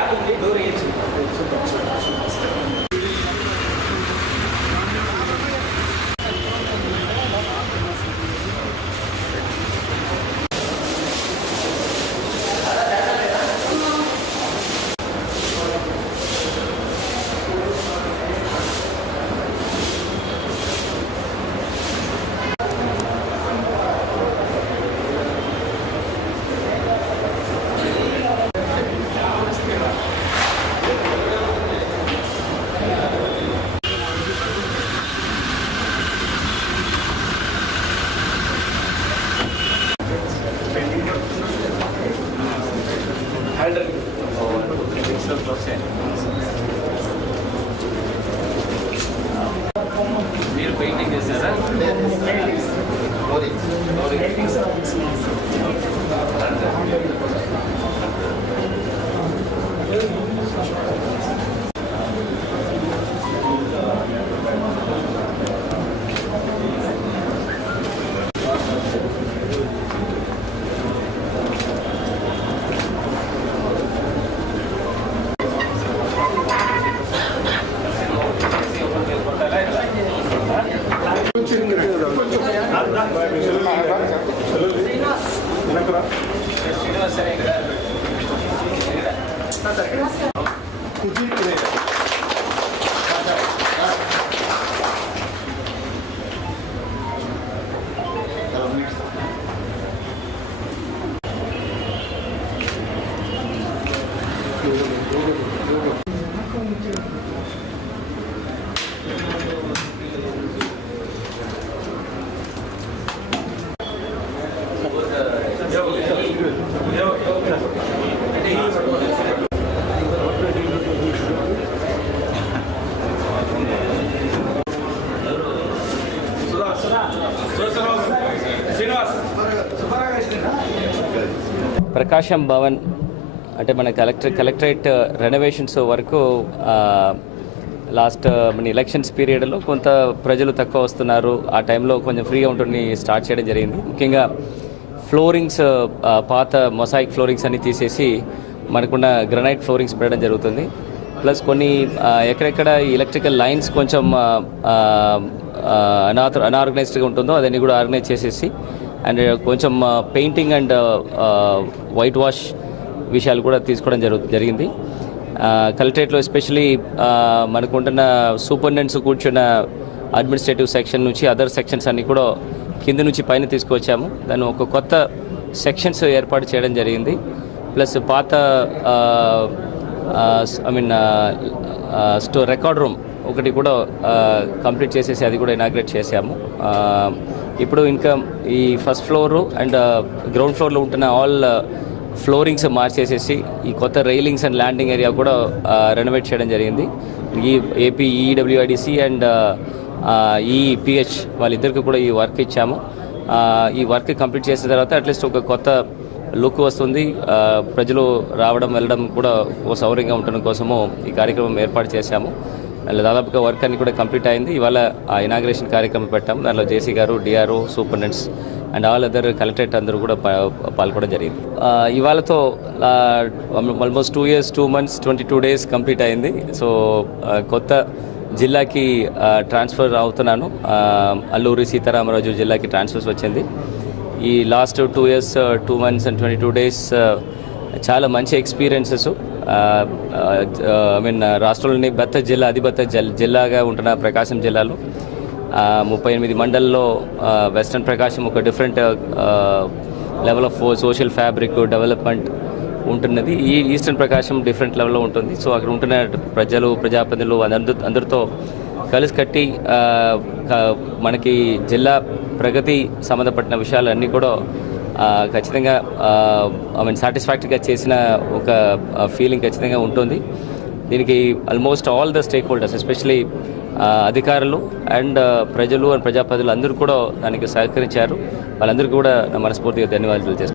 Gap ఉంది, door వేయచ్చు. మీరు పెయింటింగ్ చేశారా? ప్రకాశం భవన్ అంటే మన కలెక్టరేట్ రెనోవేషన్స్ వరకు లాస్ట్ మన ఎలక్షన్స్ పీరియడ్లో కొంత ప్రజలు తక్కువ వస్తున్నారు. ఆ టైంలో కొంచెం ఫ్రీగా ఉంటుంది స్టార్ట్ చేయడం జరిగింది. ముఖ్యంగా ఫ్లోరింగ్స్ పాత మొసాయిక్ ఫ్లోరింగ్స్ అన్ని తీసేసి మనకున్న గ్రనైట్ ఫ్లోరింగ్స్ పెట్టడం జరుగుతుంది. ప్లస్ కొన్ని ఎక్కడెక్కడ ఎలక్ట్రికల్ లైన్స్ కొంచెం అనార్గనైజ్డ్గా ఉంటుందో అదన్నీ కూడా ఆర్గనైజ్ చేసేసి అండ్ కొంచెం పెయింటింగ్ అండ్ వైట్ వాష్ విషయాలు కూడా తీసుకోవడం జరిగింది. కలెక్టరేట్లో ఎస్పెషలీ మనకు ఉంటున్న సూపరింటెండెంట్స్ కూర్చున్న అడ్మినిస్ట్రేటివ్ సెక్షన్ నుంచి అదర్ సెక్షన్స్ అన్నీ కూడా కింద నుంచి పైన తీసుకువచ్చాము. దాన్ని ఒక కొత్త సెక్షన్స్ ఏర్పాటు చేయడం జరిగింది. ప్లస్ పాత రికార్డ్ రూమ్ ఒకటి కూడా కంప్లీట్ చేసేసి అది కూడా ఇనాగ్రేట్ చేసాము. ఇప్పుడు ఇంకా ఈ ఫస్ట్ ఫ్లోరు అండ్ గ్రౌండ్ ఫ్లోర్లో ఉంటున్న ఆల్ ఫ్లోరింగ్స్ మార్చేసేసి ఈ కొత్త రైలింగ్స్ అండ్ ల్యాండింగ్ ఏరియా కూడా రెనోవేట్ చేయడం జరిగింది. ఈ ఏపీ ఈడబ్ల్యూఐడిసి అండ్ ఈపిహెచ్ వాళ్ళిద్దరికి కూడా ఈ వర్క్ ఇచ్చాము. ఈ వర్క్ కంప్లీట్ చేసిన తర్వాత అట్లీస్ట్ ఒక కొత్త లుక్ వస్తుంది. ప్రజలు రావడం వెళ్ళడం కూడా ఓ సౌకర్యంగా ఉండడం కోసము ఈ కార్యక్రమం ఏర్పాటు చేశాము. దాదాపుగా వర్క్ అన్ని కూడా కంప్లీట్ అయింది. ఇవాళ ఆ ఇనాగ్రేషన్ కార్యక్రమం పెట్టాము. దానిలో జేసీ గారు, DRO, superintendents and all other collectorate అందరూ కూడా పాల్గొనడం జరిగింది. ఇవాళతో almost 2 years 2 months 22 days complete అయింది. సో కొత్త జిల్లాకి ట్రాన్స్ఫర్ అవుతున్నాను. అల్లూరి సీతారామరాజు జిల్లాకి ట్రాన్స్ఫర్స్ వచ్చింది. ఈ last 2 years 2 months and 22 days చాలా మంచి ఎక్స్పీరియన్సెస్. రాష్ట్రంలోని అతిపెద్ద జిల్లాగా ఉంటున్న ప్రకాశం జిల్లాలో 38 మండల్లో వెస్టర్న్ ప్రకాశం ఒక different level of social fabric development ఉంటున్నది. ఈ ఈస్టర్న్ ప్రకాశం డిఫరెంట్ లెవెల్లో ఉంటుంది. సో అక్కడ ఉంటున్న ప్రజాప్రతినిధులు అందరితో కలిసి కట్టి మనకి జిల్లా ప్రగతి సంబంధపడిన విషయాలన్నీ కూడా ఖచ్చితంగా సాటిస్ఫాక్టరీగా చేసిన ఒక ఫీలింగ్ ఖచ్చితంగా ఉంటుంది. దీనికి almost all the stake holders especially అధికారులు అండ్ ప్రజలు అండ్ ప్రజాప్రతినిధులు అందరూ కూడా దానికి సహకరించారు. వాళ్ళందరికీ కూడా మనస్ఫూర్తిగా ధన్యవాదాలు చేస్తాను.